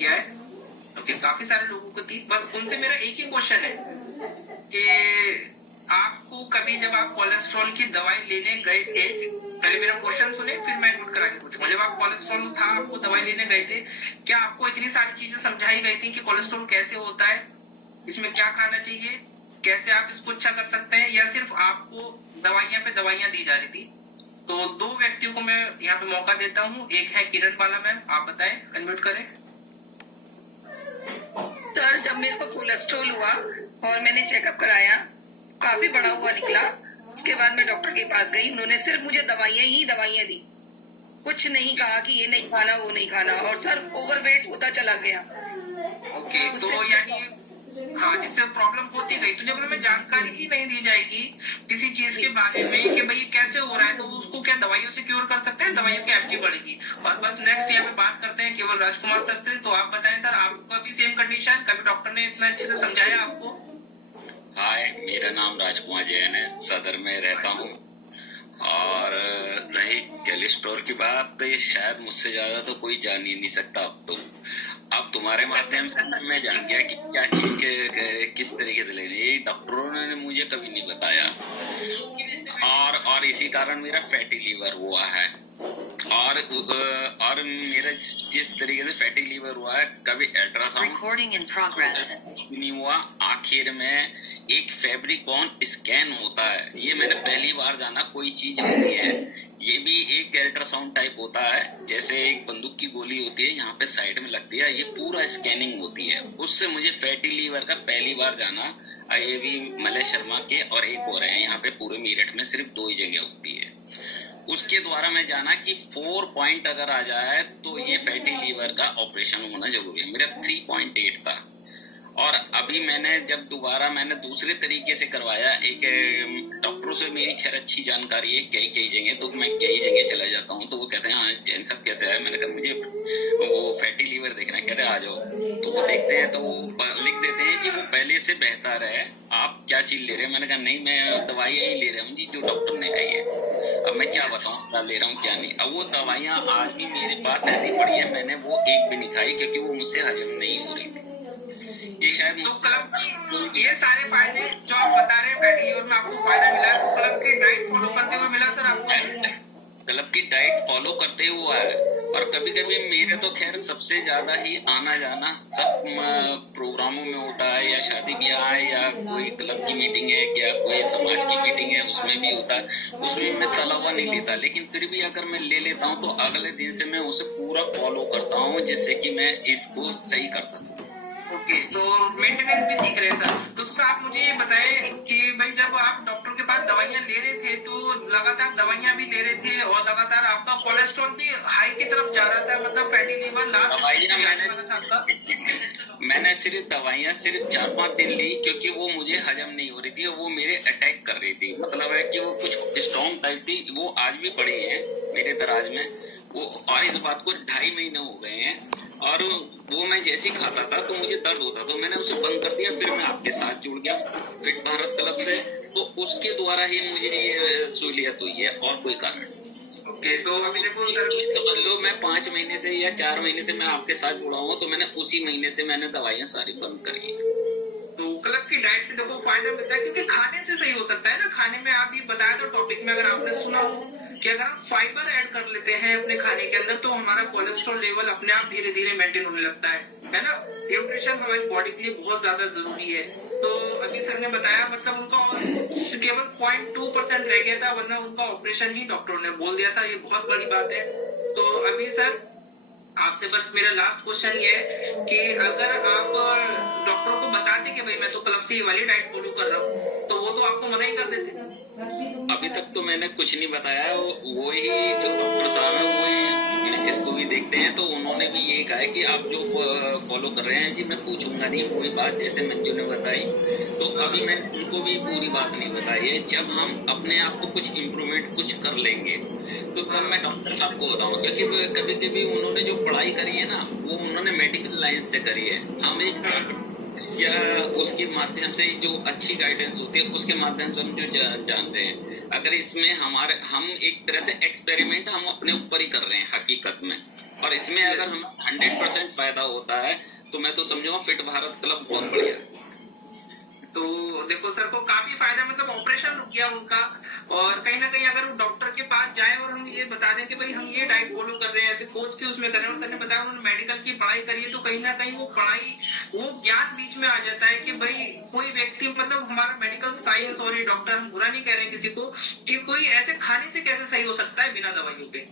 किया है। ओके, काफी सारे लोगों को थी। बस उनसे मेरा एक ही क्वेश्चन है कि आपको कभी जब आप कोलेस्ट्रॉल की दवाई लेने गए थे, पहले मेरा क्वेश्चन सुने फिर मैं नोट करा के पूछूंगा। जब आप कोलेस्ट्रॉल था, आपको दवाई लेने गए थे, क्या आपको इतनी सारी चीजें समझाई गई थी कि कोलेस्ट्रॉल कैसे होता है, इसमें क्या खाना चाहिए, कैसे आप इसको अच्छा कर सकते हैं, या सिर्फ आपको दवाइयां पे दवाइयां दी जा रही थी? तो दो व्यक्तियों को मैं यहाँ पे मौका देता हूँ। एक है किरण बाला मैम, आप बताएं, अनम्यूट करें। सर, जब मेरे को कोलेस्ट्रॉल हुआ और मैंने चेकअप कराया, काफी बड़ा हुआ निकला। उसके बाद मैं डॉक्टर के पास गई, उन्होंने सिर्फ मुझे दवाइयां दी, कुछ नहीं कहा कि ये नहीं खाना वो नहीं खाना। और सर, ओवरवेट होता चला गया। ओके, तो यानी हाँ, जिससे प्रॉब्लम होती गई, तो जब हमें जानकारी ही नहीं दी जाएगी किसी चीज के बारे में कि भाई ये कैसे हो रहा है, तो उसको क्या दवाइयों से क्योर कर सकते हैं? दवाइयों की एफजी बढ़ेगी। और बस नेक्स्ट यहाँ पे बात करते हैं केवल राजकुमार सर से। तो आप बताएं सर, आपका भी सेम कंडीशन, कभी डॉक्टर ने इतना अच्छे से समझाया आपको? हाय, मेरा नाम राजकुमार जैन है, सदर में रहता हूँ। और रही कोलेस्ट्रॉल की बात, तो ये शायद मुझसे ज्यादा तो कोई जान ही नहीं सकता। अब तुम्हारे माध्यम से मैं जान गया कि क्या चीज के किस तरीके से लेनी है। डॉक्टरों ने मुझे कभी नहीं बताया, और इसी कारण मेरा फैटी लीवर हुआ है। और मेरा जिस तरीके से फैटी लीवर हुआ है, कभी अल्ट्रासाउंड नहीं हुआ। आखिर में एक फैब्रिकॉन स्कैन होता है, ये मैंने पहली बार जाना कोई चीज होती है। ये भी एक अल्ट्रासाउंड टाइप होता है, जैसे एक बंदूक की गोली होती है, यहाँ पे साइड में लगती है, ये पूरा स्कैनिंग होती है। उससे मुझे फैटी लीवर का पहली बार जाना। ये भी मलय शर्मा के और एक और है, यहाँ पे पूरे मेरठ में सिर्फ 2 ही जगह होती है। उसके द्वारा मैं जाना कि 4 पॉइंट अगर आ जाए तो ये फैटी लीवर का ऑपरेशन होना जरूरी है। मेरा 3.8 था। और अभी जब दोबारा मैंने दूसरे तरीके से करवाया, एक डॉक्टरों से मेरी खैर अच्छी जानकारी है कई जगह, तो मैं कई जगह चला जाता हूँ, तो वो कहते हैं हाँ जैन सब कैसे है। मैंने कहा मुझे वो फैटी लीवर देखना है। कह रहे आ जाओ, तो वो देखते हैं, तो वो लिख देते हैं कि वो पहले से बेहतर है, आप क्या चीज ले रहे हैं। मैंने कहा नहीं, मैं दवाइयाँ ही ले रहा हूँ जी, जो डॉक्टर ने कही है। अब मैं क्या बताऊँ क्या ले रहा हूँ क्या नहीं। अब वो दवाइयाँ आज भी मेरे पास ऐसी पड़ी है, मैंने वो एक भी नहीं खाई, क्योंकि वो मुझसे हजम नहीं हो रही थी। ये शायद तो क्लब की ये सारे फायदे जो आप बता रहे हैं, फैटी लीवर में आपको फायदा मिला, तो क्लब की डाइट फॉलो करते हुए मिला सर आपको? क्लब की डाइट फॉलो करते हुआ है। और कभी कभी मेरे तो खैर सबसे ज्यादा ही आना जाना सब प्रोग्रामों में होता है, या शादी ब्याह है, या कोई क्लब की मीटिंग है, या कोई समाज की मीटिंग है, उसमें भी होता है। उसमें मैं तला हुआ नहीं लेता, लेकिन फिर भी अगर मैं ले लेता हूँ तो अगले दिन से मैं उसे पूरा फॉलो करता हूँ, जिससे कि मैं इसको सही कर सकूँ। ओके, तो मेंटेनेंस भी सीख रहे हैं सर। तो उसमें आप मुझे ये बताएं कि भाई जब आप डॉक्टर के पास दवाइयां ले रहे थे, तो लगातार दवाइयां भी ले रहे थे और लगातार आपका कोलेस्ट्रॉल भी हाई की तरफ जा रहा था, मतलब फैटी लीवर मैंने सिर्फ दवाइयां सिर्फ 4-5 दिन ली, क्योंकि वो मुझे हजम नहीं हो रही थी, वो मेरे अटैक कर रही थी। मतलब है कि वो कुछ स्ट्रॉन्ग टाइप थी, वो आज भी पड़ी है मेरे दराज में वो। और इस बात को 2.5 महीने हो गए हैं, और वो मैं जैसे ही खाता था तो मुझे दर्द होता, तो मैंने उसे बंद कर दिया। फिर मैं आपके साथ जुड़ गया फिट भारत क्लब से, तो उसके द्वारा ही मुझे ये सहूलियत हुई है, और कोई कारण नहीं। ओके, तो अभी देखो सर, लो मैं 5 महीने से या 4 महीने से मैं आपके साथ जुड़ा हूँ, तो मैंने उसी महीने से मैंने दवाइयाँ सारी बंद करी है। तो क्लब की डाइट से देखो फायदा मिलता है, क्योंकि खाने से सही हो सकता है ना। खाने में आप ये बताया था टॉपिक में, अगर आपने सुना हो कि अगर हम फाइबर ऐड कर लेते हैं अपने खाने के अंदर, तो हमारा कोलेस्ट्रॉल लेवल अपने आप धीरे धीरे मेंटेन होने लगता है ना। न्यूट्रिशन हमारी बॉडी के लिए बहुत ज्यादा जरूरी है। तो अभी सर ने बताया, मतलब उनका केवल 0.2% रह गया था, वरना उनका ऑपरेशन ही डॉक्टर ने बोल दिया था। ये बहुत बड़ी बात है। तो अभी सर आपसे बस मेरा लास्ट क्वेश्चन ये है कि अगर आप डॉक्टर को बताते कि भाई मैं तो क्लब से ये वाली डाइट फॉलो कर रहा हूँ, तो वो तो आपको मना ही कर देते। अभी तक तो मैंने कुछ नहीं बताया। वो ही जो डॉक्टर साहब है, वो ही मिसेस को भी देखते हैं, तो उन्होंने भी ये कहा है कि आप जो फॉलो कर रहे हैं जी, मैं पूछूंगा नहीं कोई बात, जैसे मंजू ने बताई। तो अभी मैं उनको भी पूरी बात नहीं बताई है। जब हम अपने आप को कुछ इम्प्रूवमेंट कुछ कर लेंगे, तो तब मैं डॉक्टर साहब को बताऊँ, क्योंकि कभी कभी उन्होंने जो पढ़ाई करी है ना, वो उन्होंने मेडिकल लाइन से करी है। हम एक या उसके माध्यम से जो अच्छी गाइडेंस होती है, उसके माध्यम से हम जो जानते हैं। अगर इसमें हम एक तरह से एक्सपेरिमेंट हम अपने ऊपर ही कर रहे हैं हकीकत में, और इसमें अगर हमें 100% फायदा होता है तो मैं तो समझूंगा फिट भारत क्लब बहुत बढ़िया। तो देखो सर को काफी फायदा, मतलब ऑपरेशन रुक गया उनका, और कहीं ना कहीं अगर वो डॉक्टर के पास जाए और हम ये बता दें कि भाई हम ये डाइट फॉलो कर रहे हैं, ऐसे कोच के उसमें कर रहे हैं, और सर ने बताया उन्होंने मेडिकल की पढ़ाई करी है, तो कहीं ना कहीं वो पढ़ाई, वो ज्ञान बीच में आ जाता है कि भाई कोई व्यक्ति, मतलब हमारा मेडिकल साइंस और ये डॉक्टर, हम बुरा नहीं कह रहे हैं किसी को, कि कोई ऐसे खाने से कैसे सही हो सकता है बिना दवाइयों के।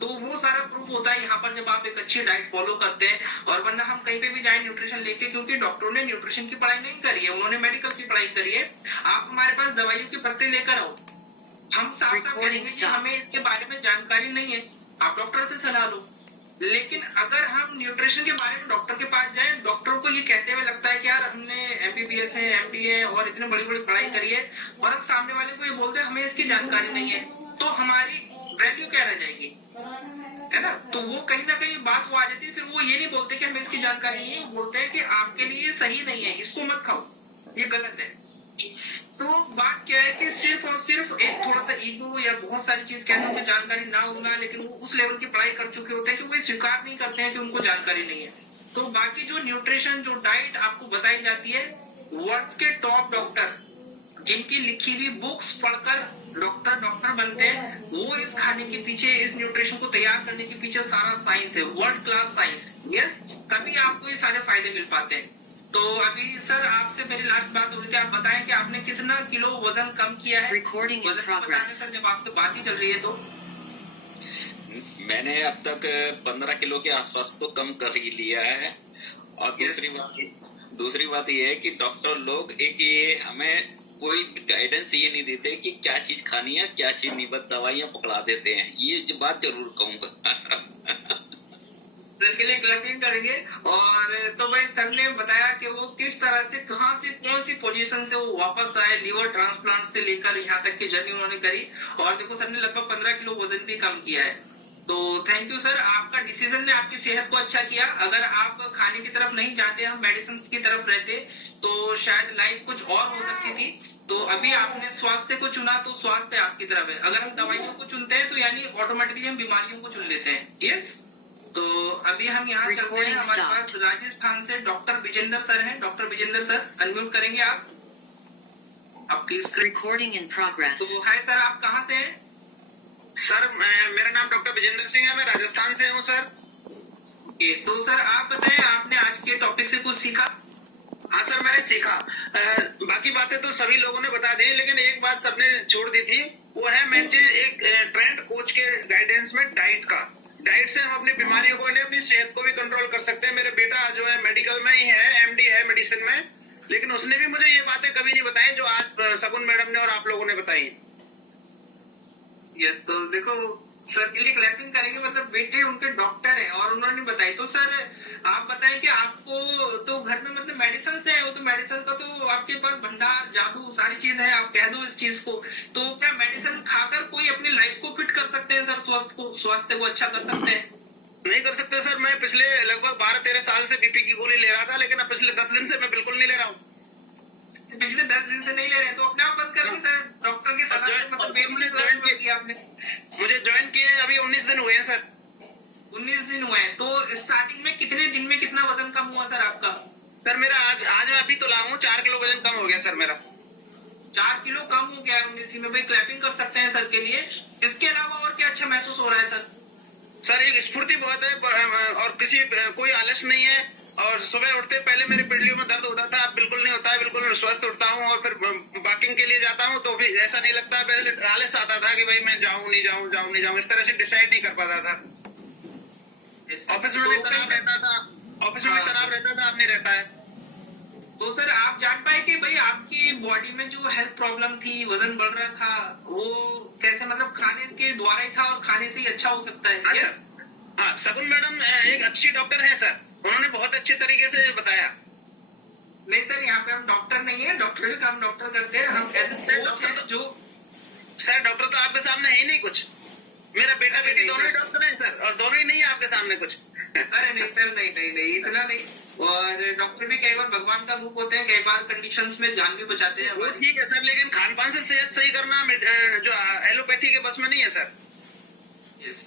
तो वो सारा प्रूफ होता है यहाँ पर जब आप एक अच्छी डाइट फॉलो करते हैं। और वरना हम कहीं पे भी जाए न्यूट्रिशन लेके, क्योंकि डॉक्टरों ने न्यूट्रिशन की पढ़ाई नहीं करी है, उन्होंने मेडिकल की पढ़ाई करी है। आप हमारे पास दवाइयों के पत्ते लेकर आओ, हम साफ साफ कहेंगे कि हमें इसके बारे में जानकारी नहीं है, आप डॉक्टर से सलाह लो। लेकिन अगर हम न्यूट्रिशन के बारे में डॉक्टर के पास जाए, डॉक्टर को ये कहते हुए लगता है कि यार हमने MBBS है, MD है और इतनी बड़ी बड़ी पढ़ाई करी है, और हम सामने वाले को ये बोलते हैं हमें इसकी जानकारी नहीं है, तो हमारी वैल्यू क्या रह जाएगी, है ना। तो वो कहीं ना कहीं बात वो आ जाती है, फिर वो ये नहीं बोलते कि हमें इसकी जानकारी नहीं है, बोलते हैं कि आपके लिए सही नहीं है, इसको मत खाओ, ये गलत है। तो बात क्या है कि सिर्फ और सिर्फ एक थोड़ा सा ईगो या बहुत सारी चीज कहने में जानकारी ना होना, लेकिन वो उस लेवल की पढ़ाई कर चुके होते हैं कि वो स्वीकार नहीं करते हैं कि उनको जानकारी नहीं है। तो बाकी जो न्यूट्रिशन, जो डाइट आपको बताई जाती है, वर्ल्ड के टॉप डॉक्टर जिनकी लिखी हुई बुक्स पढ़कर डॉक्टर बनते हैं, वो इस खाने के पीछे, इस न्यूट्रिशन को तैयार करने के पीछे सारा साइंस है, वर्ल्ड क्लास साइंस है। यस, तभी आपको ये सारे फायदे मिल पाते हैं। तो अभी सर आपसे मेरी लास्ट बात हो रही थी, आप बताएं कि आपने कितना किलो वजन कम किया है। Recording in वजन बताने progress. सर, जब आपसे बात ही चल रही है तो। मैंने अब तक 15 किलो के आसपास तो कम कर ही लिया है। और दूसरी बात ये है कि डॉक्टर लोग एक ये हमें कोई गाइडेंस ये नहीं देते कि क्या चीज खानी है क्या चीज नहीं, बस दवाइयां पकड़ा देते हैं, ये बात जरूर कहूंगा। सर के लिए क्लैपिंग करेंगे। और तो भाई सर ने बताया कि वो किस तरह से, कहां से, कौन सी पोजीशन से वो वापस आए, लीवर ट्रांसप्लांट से लेकर यहाँ तक की जर्नी उन्होंने करी। और देखो सर ने लगभग 15 किलो वजन भी कम किया है। तो थैंक यू सर, आपका डिसीजन ने आपकी सेहत को अच्छा किया। अगर आप खाने की तरफ नहीं जाते, हम मेडिसिन की तरफ रहते, तो शायद लाइफ कुछ और हो सकती थी। तो अभी आपने स्वास्थ्य को चुना, तो स्वास्थ्य आपकी तरफ है। अगर हम दवाइयों को चुनते हैं तो यानी ऑटोमेटिकली हम बीमारियों को चुन लेते हैं। यस, तो अभी हम यहाँ चलते हैं, हमारे पास राजस्थान से डॉक्टर विजेंद्र सर हैं। डॉक्टर विजेंद्र सर, अनम्यूट करेंगे आप, आपकी स्क्रीन। Recording in progress. तो हाय सर, आप कहाँ से हैं? सर मेरा नाम डॉक्टर विजेंद्र सिंह है, मैं राजस्थान से हूँ सर। तो सर आप बताएं, आपने आज के टॉपिक से कुछ सीखा? हाँ सर, मैंने सीखा। बाकी बातें तो सभी लोगों ने बता दी, लेकिन एक बात सबने छोड़ दी थी, वो है मेन चीज, एक ट्रेंड कोच के गाइडेंस में डाइट का। डाइट से हम अपनी बीमारियों को, अपनी सेहत को भी कंट्रोल कर सकते हैं। मेरे बेटा जो है मेडिकल में ही है, MD है मेडिसिन में, लेकिन उसने भी मुझे ये बातें कभी नहीं बताई जो आज सगुन मैडम ने और आप लोगों ने बताई। यस, तो देखो सर के लिए क्लैपिंग करेंगे, मतलब बेटे उनके डॉक्टर हैं और उन्होंने बताई। तो सर आप बताएं कि आपको तो घर में मतलब मेडिसिन से है, वो तो मेडिसिन का तो आपके पास भंडार, जादू, सारी चीज है, आप कह दो इस चीज को। तो क्या मेडिसिन खाकर कोई अपनी लाइफ को फिट कर सकते हैं सर, स्वास्थ्य को अच्छा कर सकते हैं? नहीं कर सकते सर। मैं पिछले लगभग 12-13 साल से BP की गोली ले रहा था, लेकिन अब पिछले 10 दिन से मैं बिल्कुल नहीं ले रहा हूँ। पिछले 10 दिन से नहीं ले रहे, तो अपने आप बंद करेंगे सर, डॉक्टर की सलाह से, मतलब मुझे ज्वाइन किए अभी 19 दिन हुए हैं सर। 19 दिन हुए हैं। तो स्टार्टिंग में कितने दिन में कितना वजन कम हुआ सर आपका? सर मेरा आज मैं अभी तो लाऊं हूँ, 4 किलो वजन कम हो गया सर मेरा। 4 किलो कम हो गया है 19 दिन में। भाई क्लैपिंग कर सकते हैं सर के लिए। इसके अलावा और क्या अच्छा महसूस हो रहा है सर? सर एक स्फूर्ति बहुत है, और कोई आलस नहीं है। और सुबह उठते पहले मेरी पिंडलियों में दर्द होता था, अब बिल्कुल नहीं होता है, बिल्कुल स्वस्थ उठता हूँ। और फिर वॉकिंग के लिए जाता हूँ तो भी ऐसा नहीं लगता है। पहले आलस आता था कि भाई मैं जाऊँ नहीं जाऊँ, इस तरह से डिसाइड नहीं कर पाता था। ऑफिस में भी तनाव रहता था, अब नहीं रहता है। तो सर आप जान पाए कि भाई आपकी बॉडी में जो हेल्थ प्रॉब्लम थी, वजन बढ़ रहा था, वो कैसे मतलब खाने के द्वारा ही था और खाने से ही अच्छा हो सकता है? हाँ सर, हाँ सगुन मैडम एक अच्छी डॉक्टर है सर, उन्होंने बहुत अच्छे तरीके से बताया। नहीं सर, यहाँ पे हम डॉक्टर नहीं है, डॉक्टर का काम डॉक्टर करते हैं, हम जो सर डॉक्टर तो आपके सामने है ही नहीं कुछ। मेरा बेटा बेटी दोनों ही डॉक्टर हैं सर, और दोनों ही नहीं है आपके सामने कुछ। अरे नहीं सर, नहीं इतना नहीं। और डॉक्टर भी कई बार भगवान का रूप होते हैं, कई बार कंडीशंस में जान भी बचाते हैं। वो ठीक है सर, लेकिन खान पान से सेहत सही करना जो एलोपैथी के बस में नहीं है सर।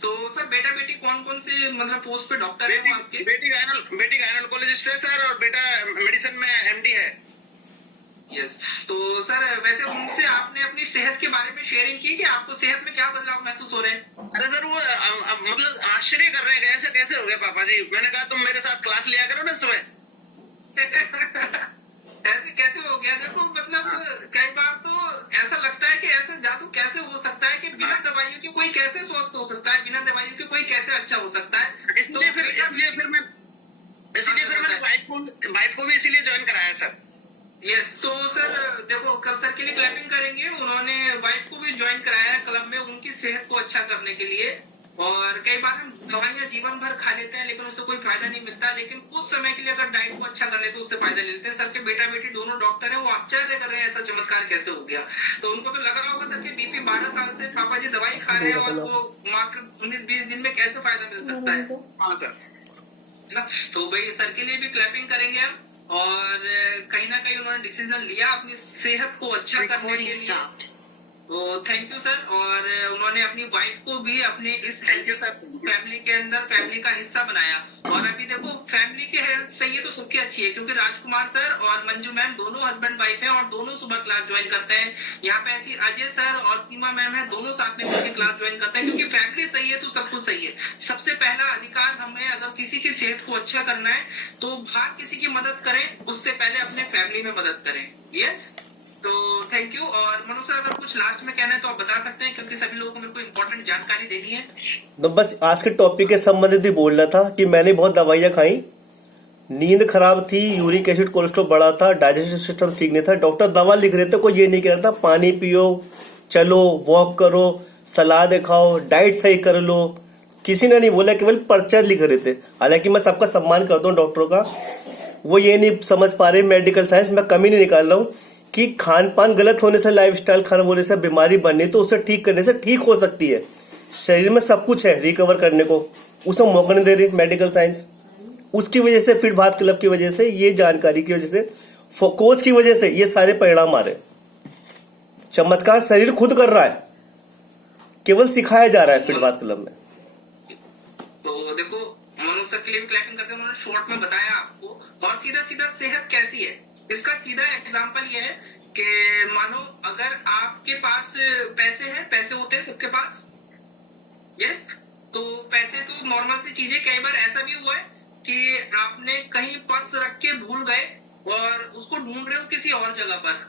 तो सर बेटा बेटी कौन कौन से मतलब पोस्ट पे डॉक्टर है वो आपके? बेटी गायनोलॉजिस्ट है सर, और बेटा मेडिसिन में एमडी है। यस। तो सर वैसे उनसे आपने अपनी सेहत के बारे में शेयरिंग की कि आपको सेहत में क्या बदलाव महसूस हो रहे हैं? अरे सर वो मतलब आश्चर्य कर रहे हैं कि ऐसे कैसे हो गए पापा जी। मैंने कहा तुम मेरे साथ क्लास लिया करो ना सुबह। ऐसे कैसे हो गया? देखो मतलब कई बार तो ऐसा लगता है कि ऐसा जादू कैसे हो सकता है कि बिना दवाइयों के कोई कैसे स्वस्थ हो सकता है, बिना दवाइयों के कोई कैसे अच्छा हो सकता है। इसलिए फिर मैंने वाइफ को भी इसीलिए ज्वाइन कराया सर। यस। तो सर देखो कल सर के लिए क्लैपिंग करेंगे। उन्होंने वाइफ को भी ज्वाइन कराया है क्लब में उनकी सेहत को अच्छा करने के लिए। और कई बार हम दवाइयां जीवन भर खा लेते हैं लेकिन उससे कोई फायदा नहीं मिलता, लेकिन कुछ समय के लिए अगर डाइट को अच्छा कर लेते हैं उससे फायदा ले लेते हैं। सर के बेटा बेटी दोनों डॉक्टर हैं, वो आश्चर्य कर रहे हैं ऐसा चमत्कार कैसे हो गया। तो उनको तो लग रहा होगा सर के बीपी 12 साल से पापा जी दवाई खा रहे हैं और वो मात्र 19-20 दिन में कैसे फायदा मिल सकता है। हाँ सर। है ना? तो भाई सर के लिए भी क्लैपिंग करेंगे हम। और कहीं ना कहीं उन्होंने डिसीजन लिया अपनी सेहत को अच्छा करने के लिए। तो थैंक यू सर। और उन्होंने अपनी वाइफ को भी अपने इस फैमिली के अंदर फैमिली का हिस्सा बनाया। और अभी देखो फैमिली की हेल्थ सही है तो सबकी अच्छी है, क्योंकि राजकुमार सर और मंजू मैम दोनों हस्बैंड वाइफ हैं और दोनों सुबह क्लास ज्वाइन करते हैं। यहाँ पे ऐसी अजय सर और सीमा मैम है, दोनों साथ में मिलकर क्लास ज्वाइन करते हैं, क्योंकि फैमिली सही है तो सब कुछ सही है। सबसे पहला अधिकार हमें अगर किसी की सेहत को अच्छा करना है तो बाहर किसी की मदद करें, उससे पहले अपने फैमिली में मदद करें। यस। तो थैंक यू। और मनु सर अगर कुछ लास्ट में कहना है तो आप बता सकते हैं, क्योंकि सभी लोगों को मेरे को इम्पोर्टेंट जानकारी देनी है। तो बस आज के टॉपिक के संबंधित ही बोल रहा था कि मैंने बहुत दवाइयाँ खाई, नींद खराब थी, यूरिक एसिड कोलेस्ट्रॉल बढ़ा था, डाइजेस्टिव सिस्टम ठीक नहीं था। डॉक्टर दवा लिख रहे थे, कोई ये नहीं कह रहा था पानी पियो, चलो, वॉक करो, सलाद खाओ, डाइट सही कर लो, किसी ने नहीं बोला, केवल पर्चा लिख रहे थे। हालांकि मैं सबका सम्मान करता हूँ डॉक्टरों का, वो ये नहीं समझ पा रहे मेडिकल साइंस। मैं कमी नहीं निकाल रहा हूँ कि खान पान गलत होने से, लाइफस्टाइल खराब होने से बीमारी बननी तो उसे ठीक करने से ठीक हो सकती है। शरीर में सब कुछ है रिकवर करने को, उसे मौका नहीं दे रही मेडिकल साइंस। उसकी वजह से फिट भारत क्लब की वजह से, ये जानकारी की वजह से, कोच की वजह से ये सारे परिणाम आ रहे। चमत्कार शरीर खुद कर रहा है, केवल सिखाया जा रहा है फिट भारत क्लब में। तो देखो मनु सर के लिए भी क्लैपिंग करते हैं, उन्होंने शॉर्ट में बताया आपको। और सीधा सीधा सेहत कैसी है इसका सीधा एग्जांपल ये है कि मानो अगर आपके पास पैसे हैं, पैसे होते हैं सबके पास, यस, तो पैसे तो नॉर्मल सी चीजें। कई बार ऐसा भी हुआ है कि आपने कहीं पर्स रख के भूल गए और उसको ढूंढ रहे हो किसी और जगह पर,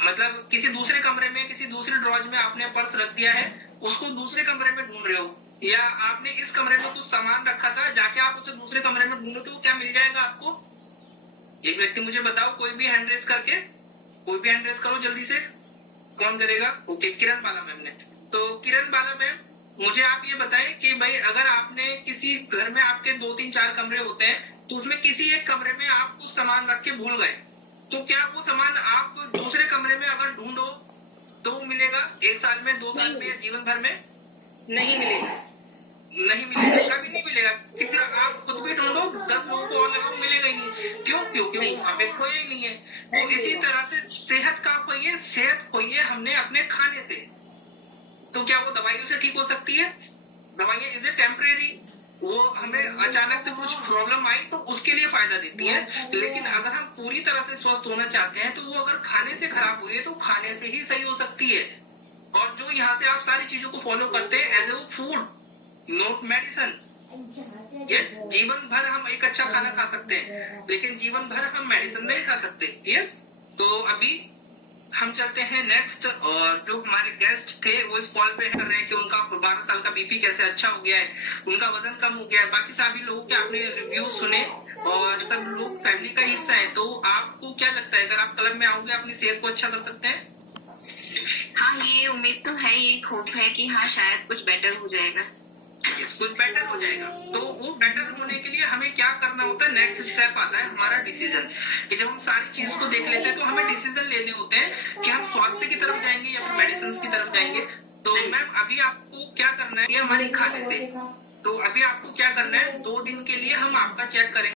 मतलब किसी दूसरे कमरे में, किसी दूसरे ड्रॉज में आपने पर्स रख दिया है, उसको दूसरे कमरे में ढूंढ रहे हो, या आपने इस कमरे में कुछ सामान रखा था, जाके आप उसे दूसरे कमरे में ढूंढो तो क्या मिल जाएगा आपको? एक व्यक्ति मुझे बताओ, कोई भी हैंड रेस करके, कोई भी हैंड रेस करो जल्दी से। कौन करेगा? ओके, किरण बाला मैम ने। तो किरण बाला मैम, मुझे आप ये बताएं कि भाई अगर आपने किसी घर में, आपके 2-3-4 कमरे होते हैं, तो उसमें किसी एक कमरे में आप कुछ सामान रख के भूल गए, तो क्या वो सामान आप दूसरे कमरे में अगर ढूंढो तो मिलेगा 1 साल में, 2 साल में या जीवन भर में? नहीं मिलेगा। नहीं मिलेगा, कभी नहीं मिलेगा। कितना आप खुद भी ढूंढो, 10 लोगों को और लगाओ, मिलेगा ही नहीं। क्यों? क्योंकि वहां पे खोया ही नहीं है। तो इसी तरह से सेहत का खोइए, सेहत खोइए हमने अपने खाने से। तो क्या वो दवाइयों से ठीक हो सकती है? दवाइयां इज ए टेम्परेरी, वो हमें अचानक से कुछ प्रॉब्लम आई तो उसके लिए फायदा देती है, लेकिन अगर हम पूरी तरह से स्वस्थ होना चाहते हैं तो वो अगर खाने से खराब हुई है तो खाने से ही सही हो सकती है। और जो यहाँ से आप सारी चीजों को फॉलो करते हैं as a food, not medicine. Yes, जीवन भर हम एक अच्छा खाना खा सकते हैं लेकिन जीवन भर हम मेडिसिन नहीं खा सकते। यस। तो अभी हम चलते हैं नेक्स्ट, और जो हमारे गेस्ट थे वो इस कॉल पे कर रहे हैं कि उनका 12 साल का बीपी कैसे अच्छा हो गया है, उनका वजन कम हो गया है। बाकी सभी लोगों के आपने रिव्यू सुने और सब लोग फैमिली का हिस्सा है। तो आपको क्या लगता है, अगर आप क्लब में आओगे अपनी सेहत को अच्छा कर सकते हैं? हाँ, ये उम्मीद तो है, ये होप है कि हाँ शायद कुछ बेटर हो जाएगा। कुछ बेटर हो जाएगा। तो वो बेटर होने के लिए हमें क्या करना होता है? नेक्स्ट स्टेप आता है हमारा डिसीजन, कि जब हम सारी चीज को देख लेते हैं तो हमें डिसीजन लेने होते हैं कि हम स्वास्थ्य की तरफ जाएंगे या फिर मेडिसिन की तरफ जाएंगे। तो मैम अभी आपको क्या करना है, ये हमारी खाने से, तो अभी आपको क्या करना है, 2 दिन के लिए हम आपका चेक करेंगे।